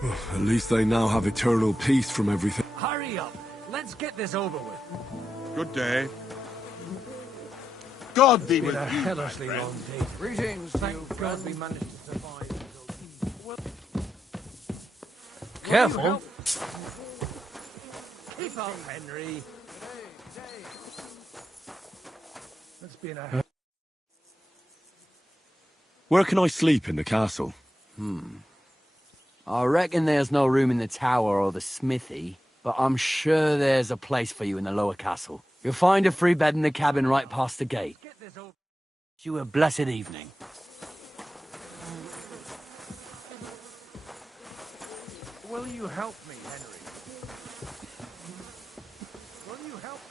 At least they now have eternal peace from everything. Hurry up! Let's get this over with. Good day. God be with Been a you, my hellishly friend. long day. Greetings, thank God we managed to survive until evening. Well, careful. Keep up, Henry. Let's be in a... Where can I sleep in the castle? I reckon there's no room in the tower or the smithy, but I'm sure there's a place for you in the lower castle. You'll find a free bed in the cabin right past the gate. Get this over. Wish you a blessed evening. Will you help me, Henry? Will you help me?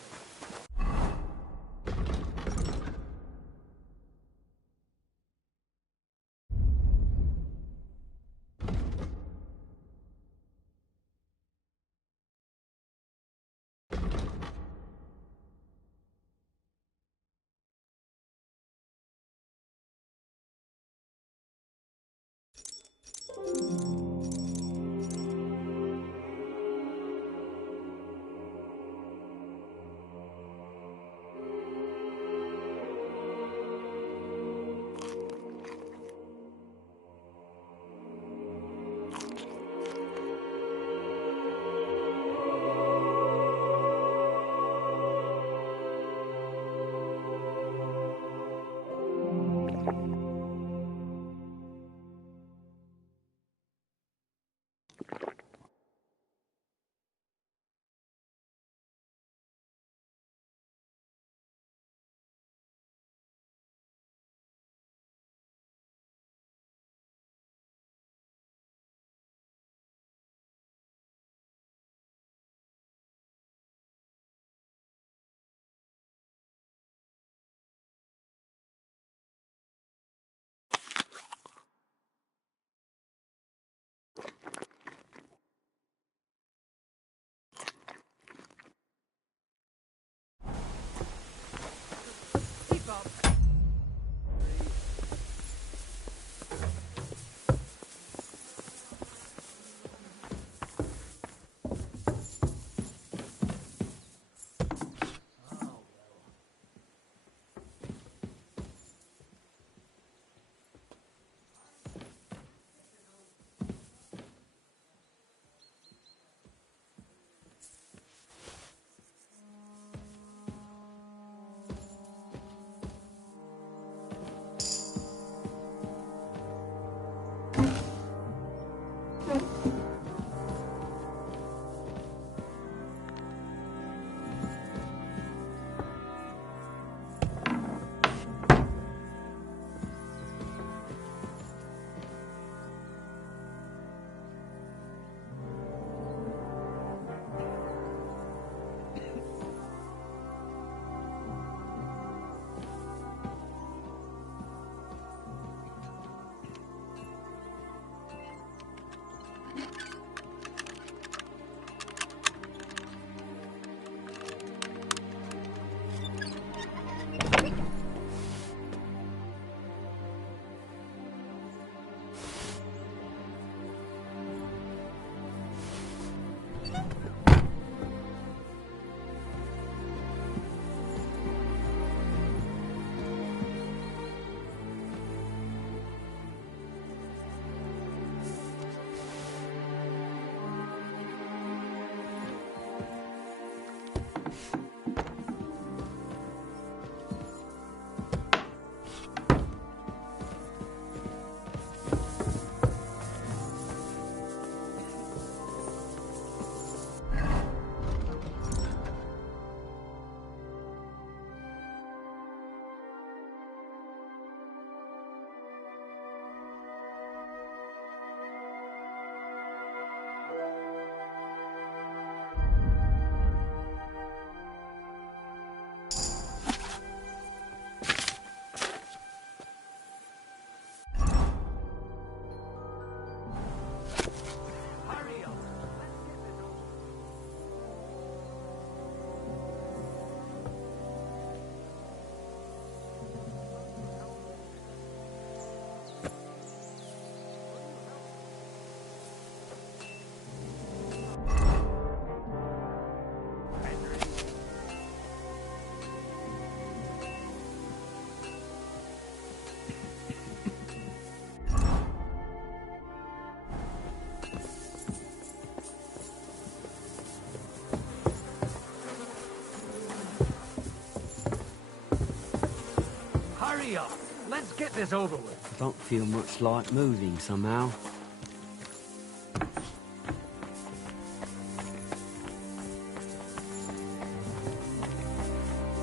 Hurry up! Let's get this over with. I don't feel much like moving somehow.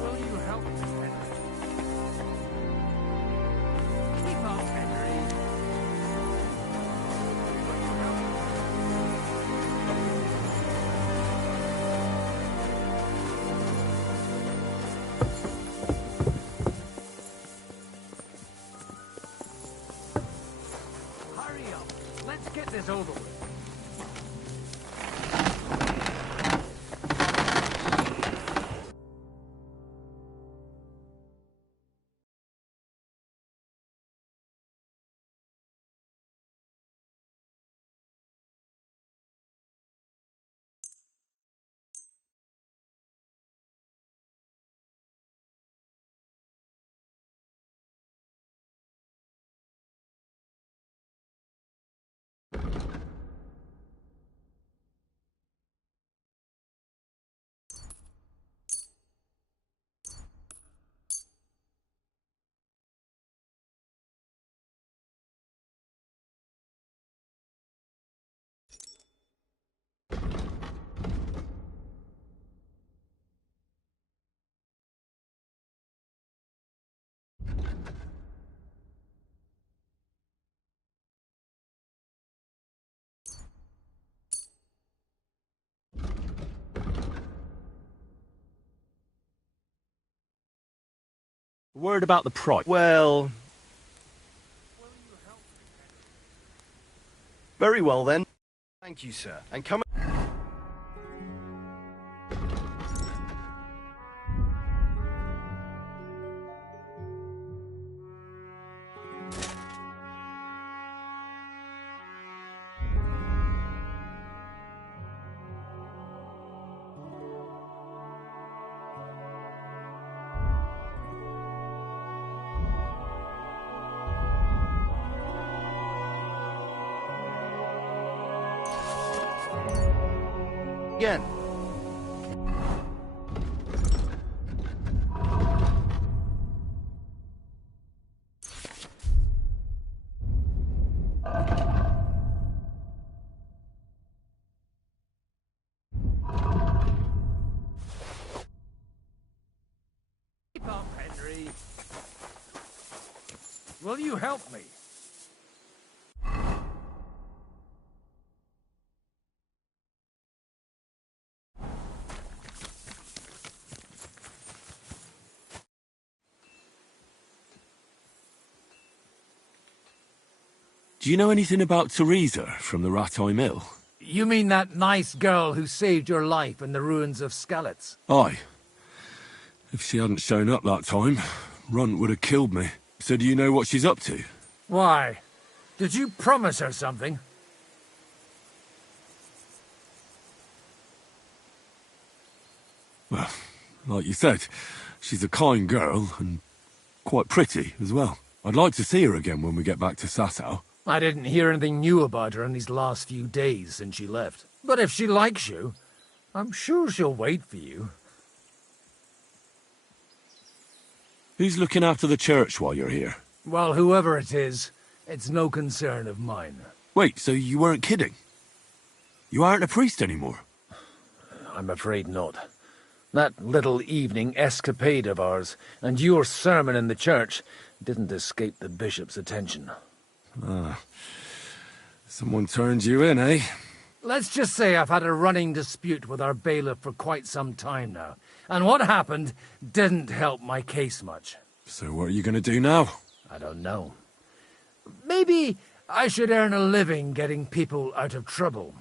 Will you help me, Henry? Keep up, Henry. Will you help me? Hurry up! Let's get this over with. Word about the price. Well... Very well, then. Thank you, sir. And come... Again. Keep up, Henry. Will you help me? Do you know anything about Teresa from the Rattay Mill? You mean that nice girl who saved your life in the ruins of Skalitz? Aye. If she hadn't shown up that time, Runt would have killed me. So do you know what she's up to? Why? Did you promise her something? Well, like you said, she's a kind girl and quite pretty as well. I'd like to see her again when we get back to Sasau. I didn't hear anything new about her in these last few days since she left. But if she likes you, I'm sure she'll wait for you. Who's looking after the church while you're here? Well, whoever it is, it's no concern of mine. Wait, so you weren't kidding? You aren't a priest anymore? I'm afraid not. That little evening escapade of ours, and your sermon in the church, didn't escape the bishop's attention. Ah. Someone turned you in, eh? Let's just say I've had a running dispute with our bailiff for quite some time now, and what happened didn't help my case much. So what are you going to do now? I don't know. Maybe I should earn a living getting people out of trouble.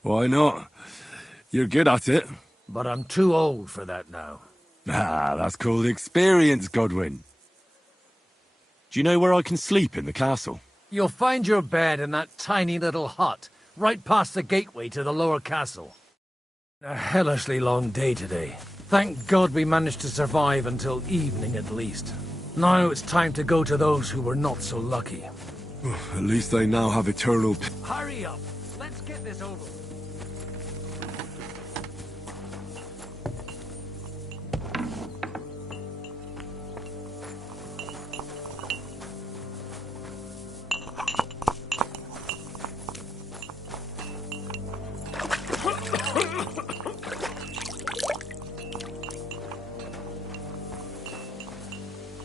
Why not? You're good at it. But I'm too old for that now. Ah, that's called experience, Godwin. Do you know where I can sleep in the castle? You'll find your bed in that tiny little hut, right past the gateway to the lower castle. A hellishly long day today. Thank God we managed to survive until evening at least. Now it's time to go to those who were not so lucky. At least they now have eternal... Hurry up! Let's get this over with.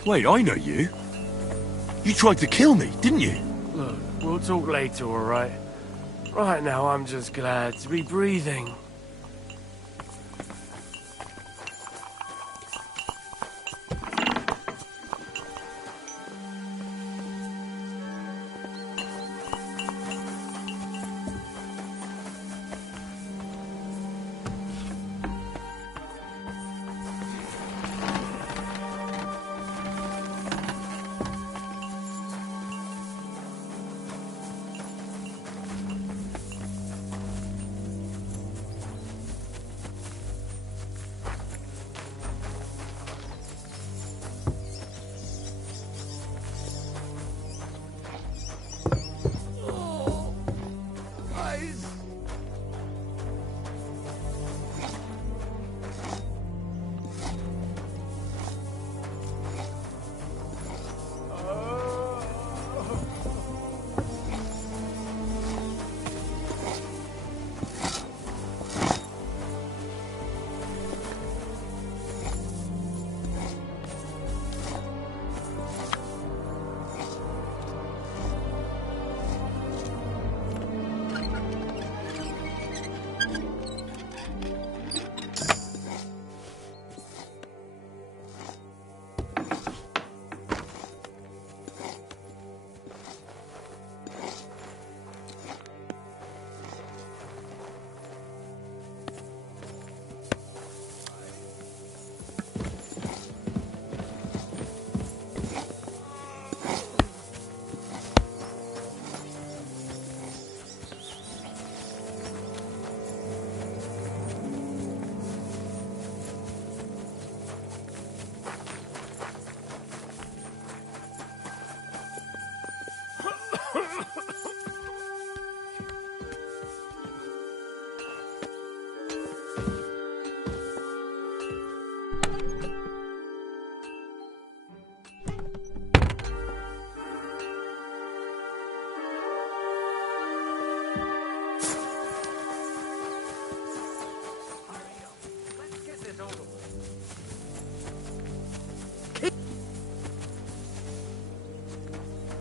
Wait, I know you. You tried to kill me, didn't you? Look, we'll talk later, alright? Right now, I'm just glad to be breathing.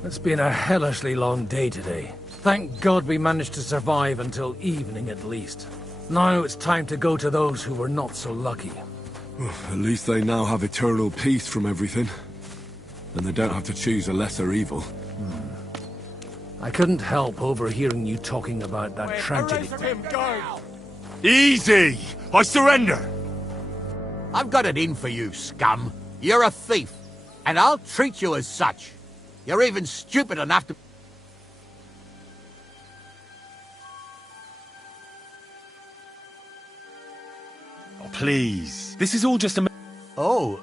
It's been a hellishly long day today. Thank God we managed to survive until evening at least. Now it's time to go to those who were not so lucky. At least they now have eternal peace from everything. And they don't have to choose a lesser evil. I couldn't help overhearing you talking about that tragedy. Easy! I surrender! I've got it in for you, scum. You're a thief, and I'll treat you as such. You're even stupid enough to... Oh, please. This is all just a... Oh,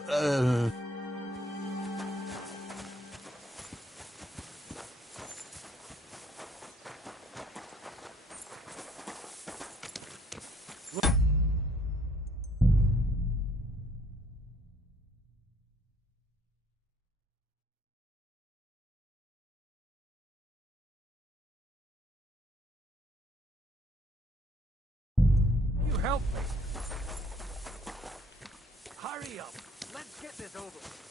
You help me. Hurry up. Let's get this over with.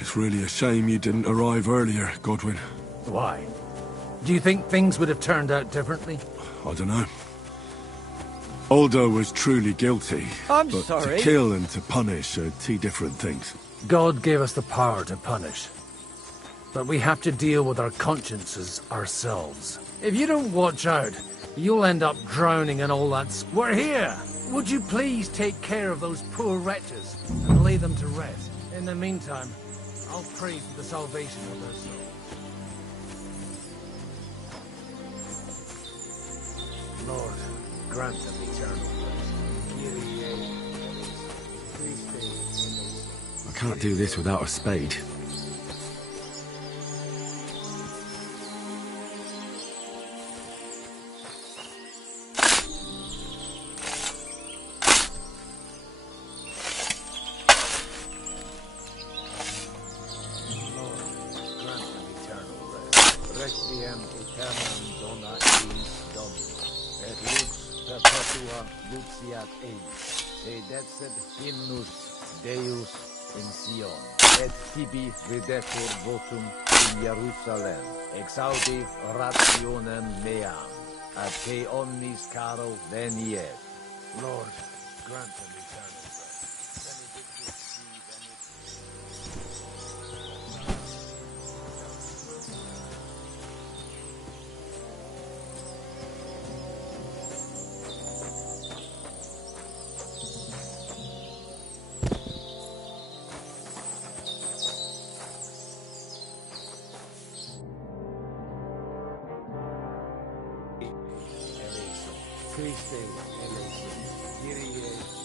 It's really a shame you didn't arrive earlier, Godwin. Why? Do you think things would have turned out differently? I don't know. Aldo was truly guilty. I'm but sorry. To kill and to punish are two different things. God gave us the power to punish. But we have to deal with our consciences ourselves. If you don't watch out, you'll end up drowning in all that... We're here! Would you please take care of those poor wretches and lay them to rest? In the meantime, I'll pray for the salvation of their souls. Lord, grant them eternal rest. I can't do this without a spade. Requiem aeternam dona eis Dominus, et lux perpetua luceat eis, sedexit hymnus Deus in Sion, et tibi videtur votum in Jerusalem, exaudi rationem meam, ad te omnis caro veniet. Lord, grant them eternal rest. Benedictus si venit. Eleison. Christe eleison. Kyrie eleison.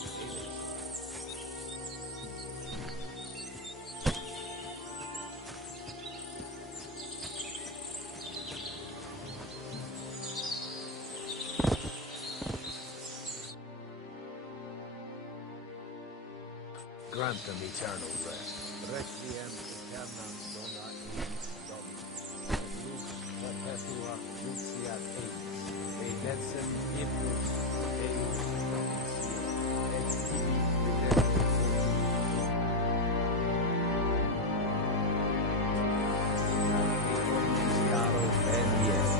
Grant them eternal rest. Requiem aeternam dona eis Dominus, et lux perpetua luceat eis, edexem hymnus Deus in Sion, et tibi videtur omnis caro veniet.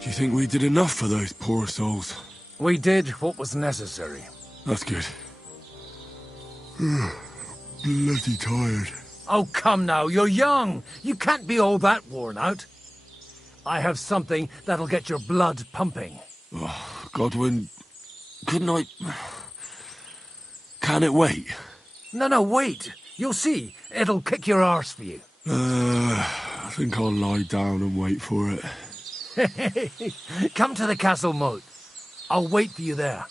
Do you think we did enough for those poor souls? We did what was necessary. That's good. Bloody tired. Oh, come now, you're young. You can't be all that worn out. I have something that'll get your blood pumping. Oh, Godwin, couldn't I... Can it wait? No, wait. You'll see. It'll kick your arse for you. I think I'll lie down and wait for it. Come to the castle moat. I'll wait for you there.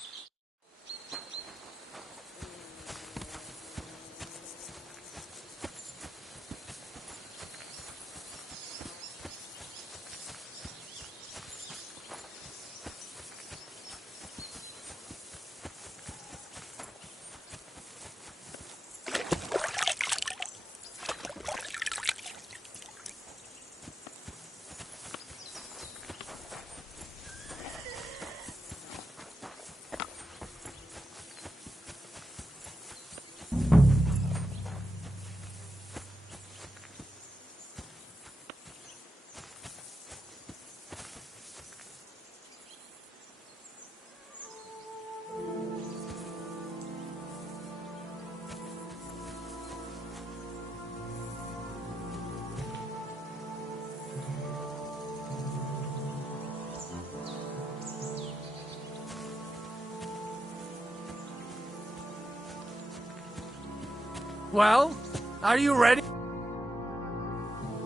Well, are you ready?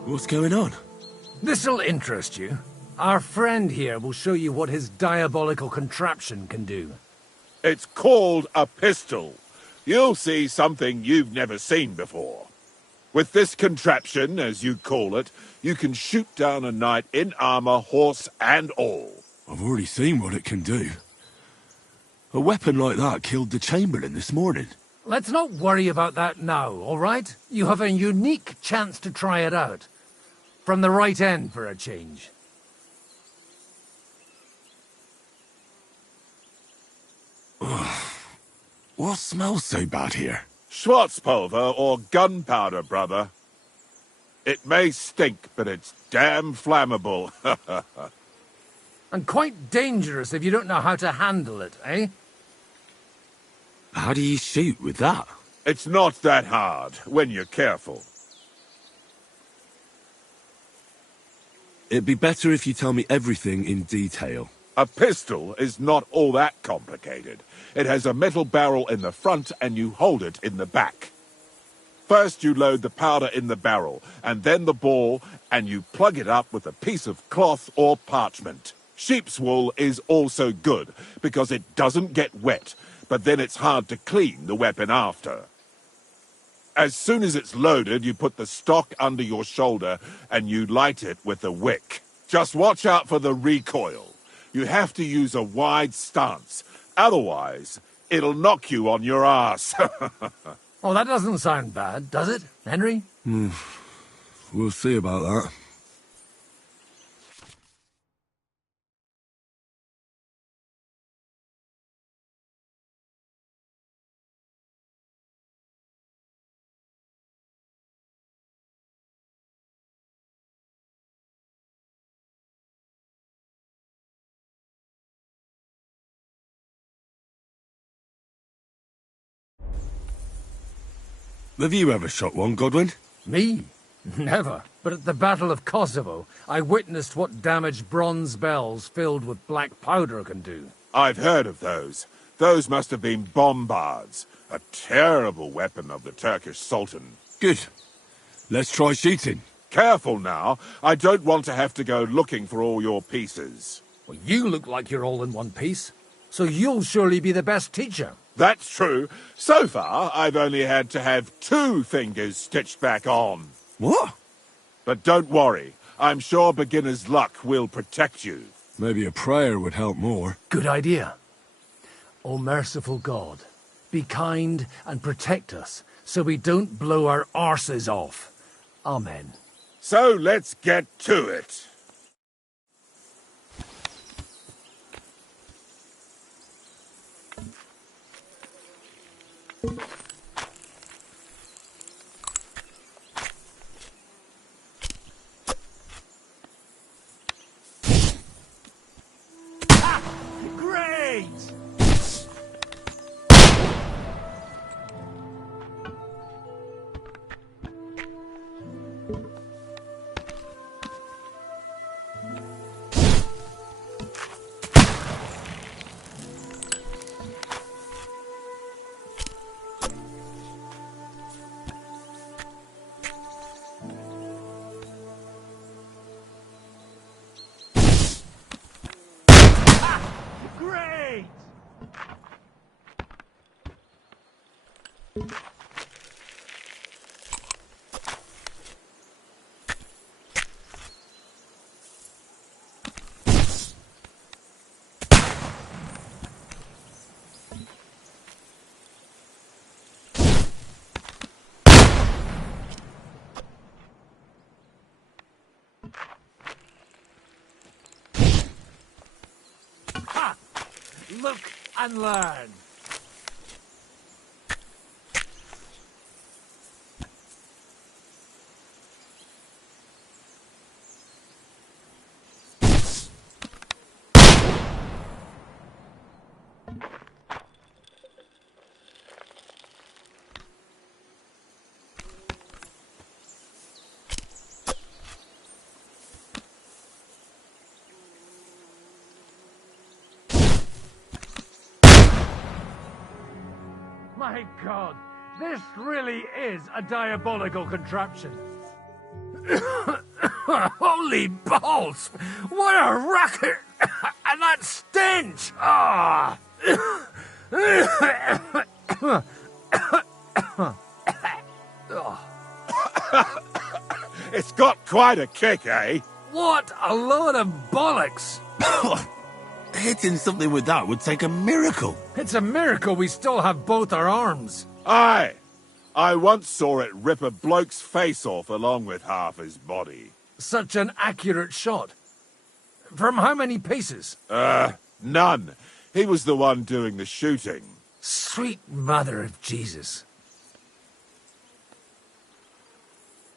What's going on? This'll interest you. Our friend here will show you what his diabolical contraption can do. It's called a pistol. You'll see something you've never seen before. With this contraption, as you call it, you can shoot down a knight in armor, horse and all. I've already seen what it can do. A weapon like that killed the Chamberlain this morning. Let's not worry about that now, all right? You have a unique chance to try it out. From the right end for a change. What smells so bad here? Schwarzpulver or gunpowder, brother. It may stink, but it's damn flammable. And quite dangerous if you don't know how to handle it, eh? How do you shoot with that? It's not that hard, when you're careful. It'd be better if you tell me everything in detail. A pistol is not all that complicated. It has a metal barrel in the front and you hold it in the back. First you load the powder in the barrel, and then the ball, and you plug it up with a piece of cloth or parchment. Sheep's wool is also good, because it doesn't get wet, but then it's hard to clean the weapon after. As soon as it's loaded, you put the stock under your shoulder and you light it with a wick. Just watch out for the recoil. You have to use a wide stance. Otherwise, it'll knock you on your ass. Oh, that doesn't sound bad, does it, Henry? We'll see about that. Have you ever shot one, Godwin? Me? Never. But at the Battle of Kosovo, I witnessed what damage bronze bells filled with black powder can do. I've heard of those. Those must have been bombards. A terrible weapon of the Turkish Sultan. Good. Let's try shooting. Careful now. I don't want to have to go looking for all your pieces. Well, you look like you're all in one piece, so you'll surely be the best teacher. That's true. So far, I've only had to have 2 fingers stitched back on. What? But don't worry. I'm sure beginner's luck will protect you. Maybe a prayer would help more. Good idea. O merciful God, be kind and protect us, so we don't blow our arses off. Amen. So let's get to it. Great! Great! Ha! Look and learn. My God, this really is a diabolical contraption. Holy balls! What a racket! And that stench! Ah! It's got quite a kick, eh? What a load of bollocks! Hitting something with that would take a miracle. It's a miracle we still have both our arms. Aye. I once saw it rip a bloke's face off along with half his body. Such an accurate shot. From how many paces? None. He was the one doing the shooting. Sweet mother of Jesus.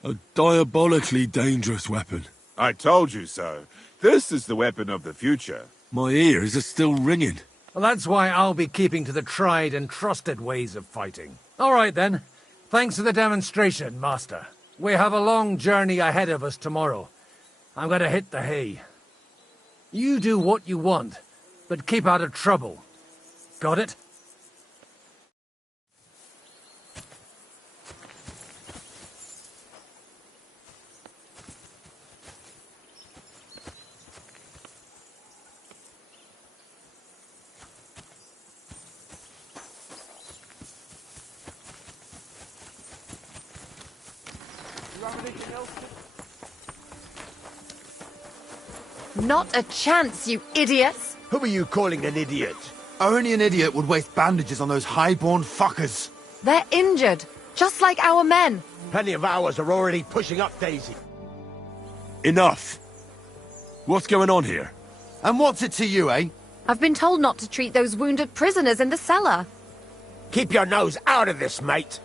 A diabolically dangerous weapon. I told you so. This is the weapon of the future. My ears are still ringing. Well, that's why I'll be keeping to the tried and trusted ways of fighting. All right, then. Thanks for the demonstration, Master. We have a long journey ahead of us tomorrow. I'm gonna hit the hay. You do what you want, but keep out of trouble. Got it? Not a chance, you idiots! Who are you calling an idiot? Only an idiot would waste bandages on those highborn fuckers. They're injured, just like our men. Plenty of ours are already pushing up, Daisy. Enough! What's going on here? And what's it to you, eh? I've been told not to treat those wounded prisoners in the cellar. Keep your nose out of this, mate.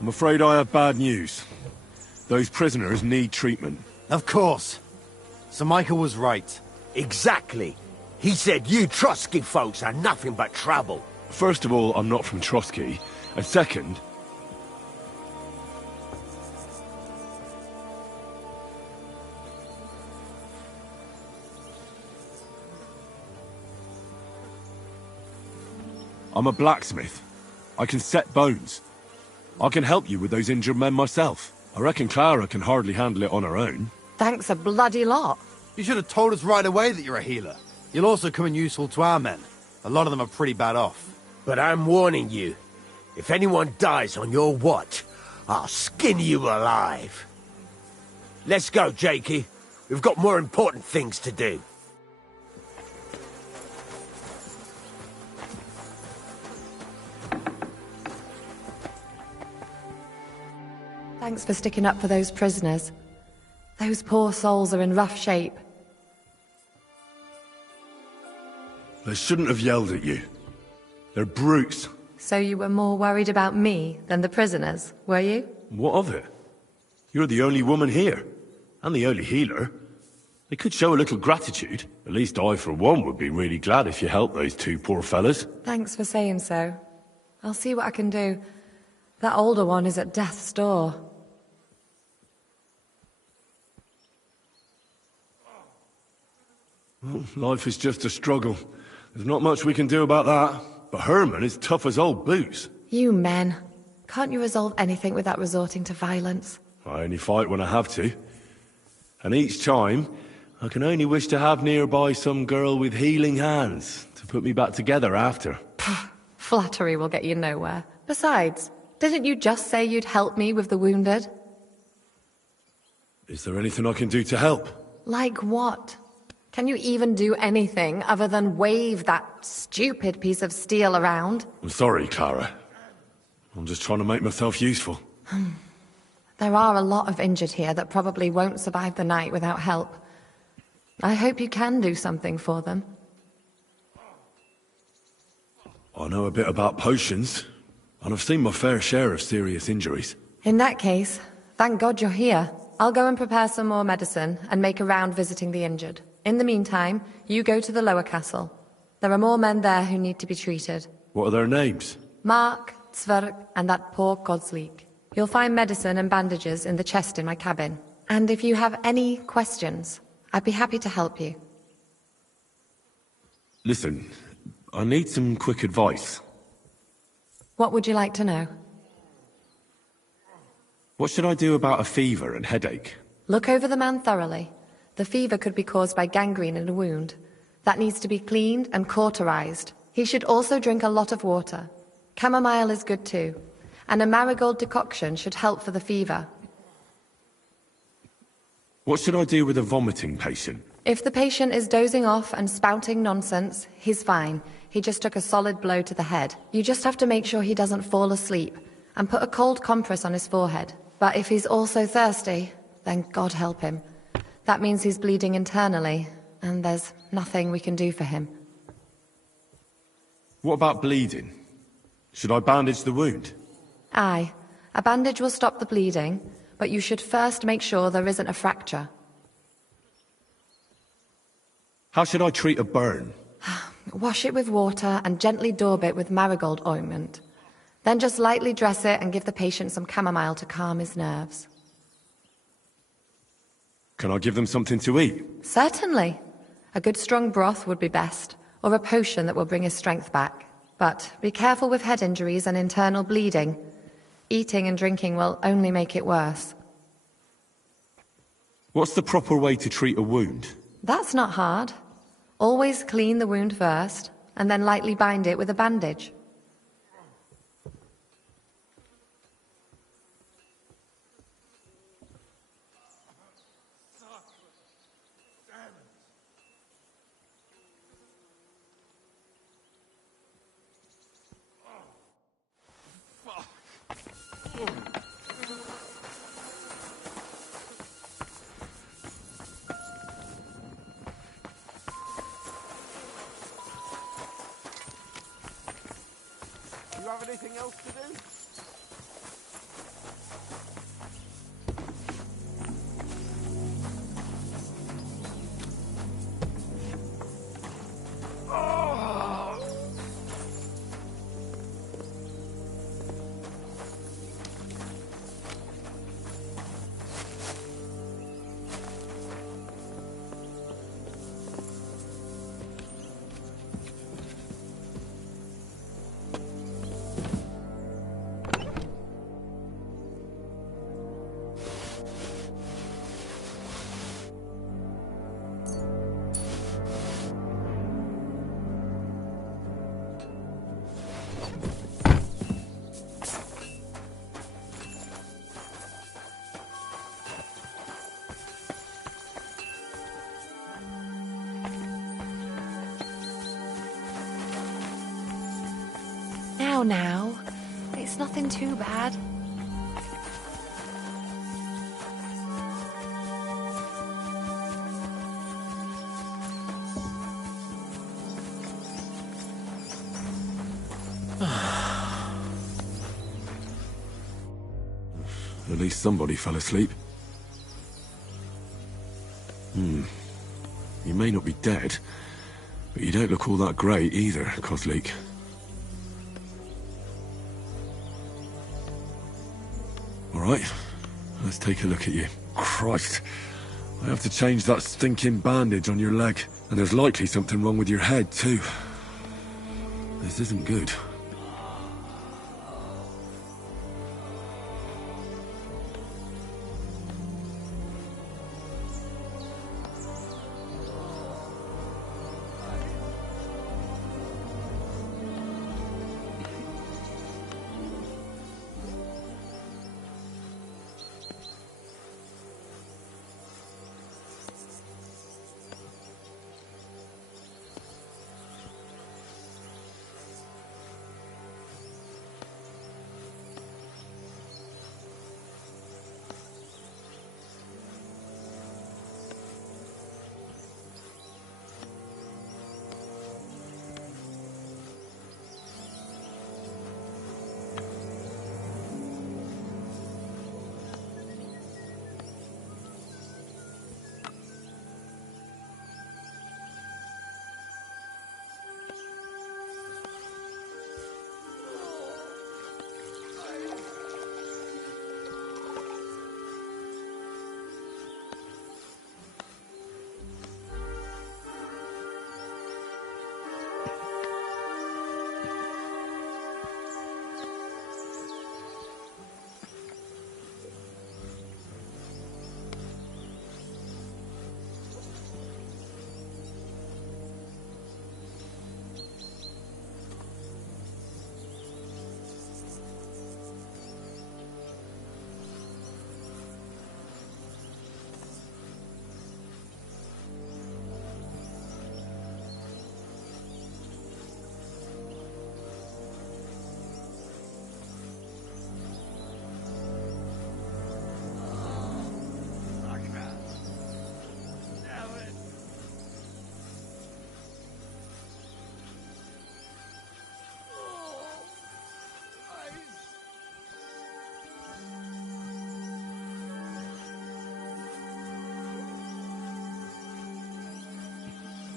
I'm afraid I have bad news. Those prisoners need treatment. Of course. Sir Michael was right. Exactly. He said you Trotsky folks are nothing but trouble. First of all, I'm not from Trotsky. And second... I'm a blacksmith. I can set bones. I can help you with those injured men myself. I reckon Clara can hardly handle it on her own. Thanks a bloody lot. You should have told us right away that you're a healer. You'll also come in useful to our men. A lot of them are pretty bad off. But I'm warning you. If anyone dies on your watch, I'll skin you alive. Let's go, Jakey. We've got more important things to do. Thanks for sticking up for those prisoners. Those poor souls are in rough shape. They shouldn't have yelled at you. They're brutes. So you were more worried about me than the prisoners, were you? What of it? You're the only woman here. And the only healer. They could show a little gratitude. At least I, for one, would be really glad if you helped those two poor fellas. Thanks for saying so. I'll see what I can do. That older one is at death's door. Well, life is just a struggle. There's not much we can do about that. But Herman is tough as old boots. You men. Can't you resolve anything without resorting to violence? I only fight when I have to. And each time, I can only wish to have nearby some girl with healing hands to put me back together after. Flattery will get you nowhere. Besides, didn't you just say you'd help me with the wounded? Is there anything I can do to help? Like what? Can you even do anything other than wave that stupid piece of steel around? I'm sorry, Clara. I'm just trying to make myself useful. There are a lot of injured here that probably won't survive the night without help. I hope you can do something for them. I know a bit about potions, and I've seen my fair share of serious injuries. In that case, thank God you're here. I'll go and prepare some more medicine and make a round visiting the injured. In the meantime, you go to the lower castle. There are more men there who need to be treated. What are their names? Mark, Zverk, and that poor Godsleek. You'll find medicine and bandages in the chest in my cabin. And if you have any questions, I'd be happy to help you. Listen, I need some quick advice. What would you like to know? What should I do about a fever and headache? Look over the man thoroughly. The fever could be caused by gangrene in a wound. That needs to be cleaned and cauterized. He should also drink a lot of water. Chamomile is good too. And a marigold decoction should help for the fever. What should I do with a vomiting patient? If the patient is dozing off and spouting nonsense, he's fine. He just took a solid blow to the head. You just have to make sure he doesn't fall asleep and put a cold compress on his forehead. But if he's also thirsty, then God help him. That means he's bleeding internally, and there's nothing we can do for him. What about bleeding? Should I bandage the wound? Aye. A bandage will stop the bleeding, but you should first make sure there isn't a fracture. How should I treat a burn? Wash it with water and gently daub it with marigold ointment. Then just lightly dress it and give the patient some chamomile to calm his nerves. Can I give them something to eat? Certainly. A good strong broth would be best, or a potion that will bring his strength back. But be careful with head injuries and internal bleeding. Eating and drinking will only make it worse. What's the proper way to treat a wound? That's not hard. Always clean the wound first, and then lightly bind it with a bandage. anything else to do? Now, it's nothing too bad. At least somebody fell asleep. You may not be dead, but you don't look all that great either, Kozlik. Alright, let's take a look at you. Christ, I have to change that stinking bandage on your leg, and there's likely something wrong with your head too. This isn't good.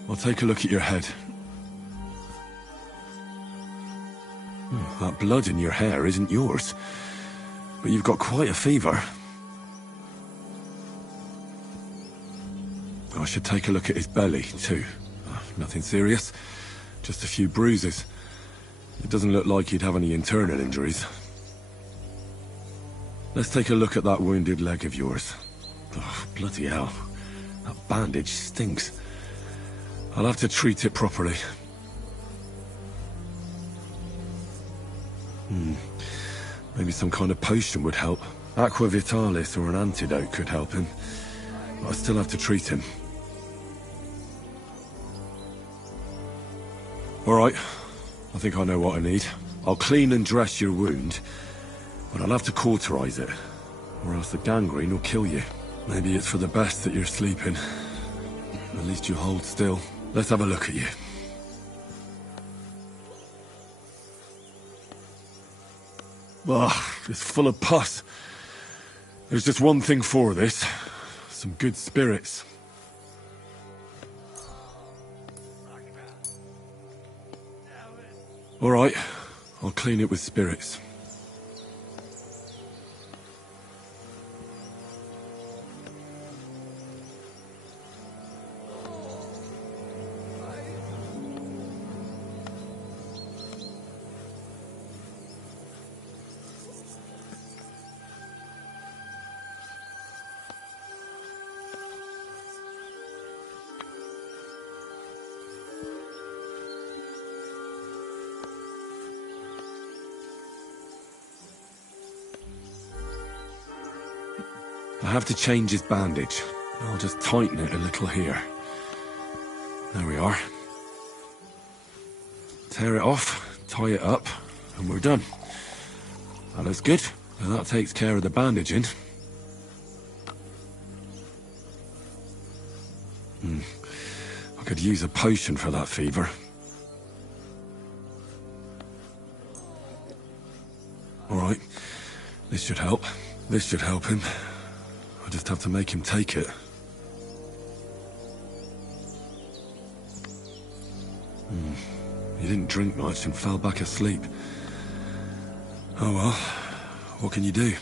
I'll take a look at your head. That blood in your hair isn't yours, but you've got quite a fever. I should take a look at his belly, too. Nothing serious, just a few bruises. It doesn't look like he'd have any internal injuries. Let's take a look at that wounded leg of yours. Oh, bloody hell. That bandage stinks. I'll have to treat it properly. Maybe some kind of potion would help. Aqua Vitalis or an antidote could help him. But I still have to treat him. Alright, I think I know what I need. I'll clean and dress your wound, but I'll have to cauterize it, or else the gangrene will kill you. Maybe it's for the best that you're sleeping. At least you hold still. Let's have a look at you. Ugh, it's full of pus. There's just one thing for this. Some good spirits. All right, I'll clean it with spirits. I have to change his bandage. I'll just tighten it a little here. There we are. Tear it off, tie it up, and we're done. That looks good. Now that takes care of the bandaging. I could use a potion for that fever. All right. This should help. This should help him. I just have to make him take it. He didn't drink much and fell back asleep. Oh well, what can you do?